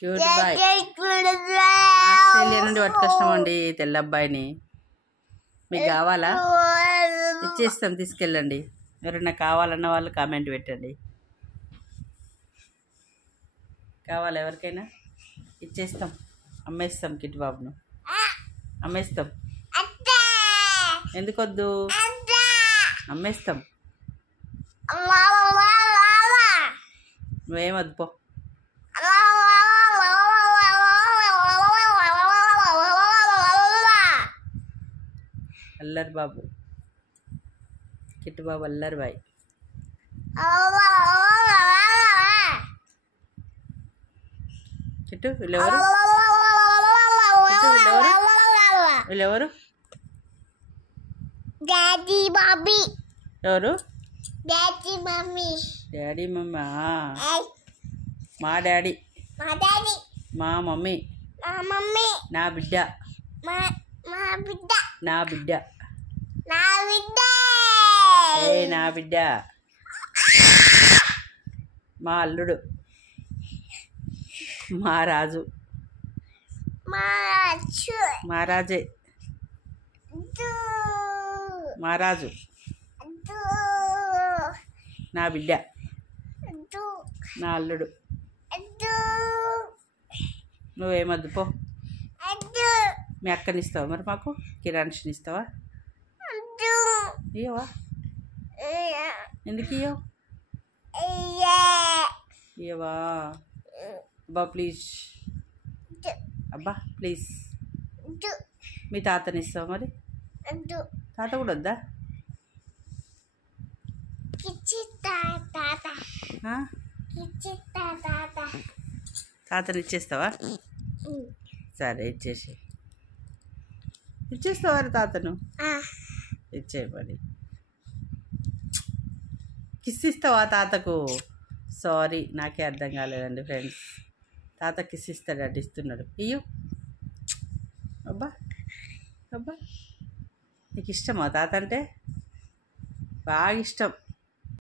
Cute boy Australia నుండి పట్టుకొచ్చినామండి తెల్ల అబ్బాయిని. మీకు కావాలా? ఇచ్చేస్తాం, తీసుకెళ్ళండి. ఎవరైనా కావాలన్న వాళ్ళు కామెంట్ పెట్టండి. కావాలా ఎవరికైనా? ఇచ్చేస్తాం, అమ్మేస్తాం. కిట్ బాబును అమ్మేస్తాం. ఎందుకొద్దు? అమ్మేస్తాం. నువ్వేమొద్దు పో. అల్లరి బాబు, కిట్టు బాబు అల్లరి బాయ్. కిట్టు వీళ్ళెవరు? వీళ్ళెవరు? Daddy mummy. ఎవరు? Daddy mummy. Daddy mamma? మా డాడీ, మా మమ్మీ, నా బిడ్డ, నా బిడ్డ, ఏ నా బిడ్డ, మా అల్లుడు, మా రాజు, మహారాజే, మహారాజు, నా బిడ్డ, నా అల్లుడు. నువ్వేమద్దు పో. మీ అక్కని ఇస్తావా మరి? మాకు కిరాణిని ఇస్తావా? ఇయ్యవా? ఎందుకు ఇయ్యవు? ఇయ్యవా? అబ్బా ప్లీజ్, అబ్బా ప్లీజ్. మీ తాతని ఇస్తావా మరి? తాత కూడా వద్దా? తాతని ఇచ్చేస్తావా? సరే ఇచ్చేసి. ఇచ్చేస్తావా తాతను? ఇచ్చేయమని. కిస్ ఇస్తావా తాతకు? సారీ, నాకే అర్థం కాలేదండి ఫ్రెండ్స్. తాత కిస్ ఇస్తాడంటే ఇస్తున్నాడు. ఇయ్యు. అబ్బా అబ్బా, నీకు ఇష్టమా తాత అంటే? బాగా ఇష్టం.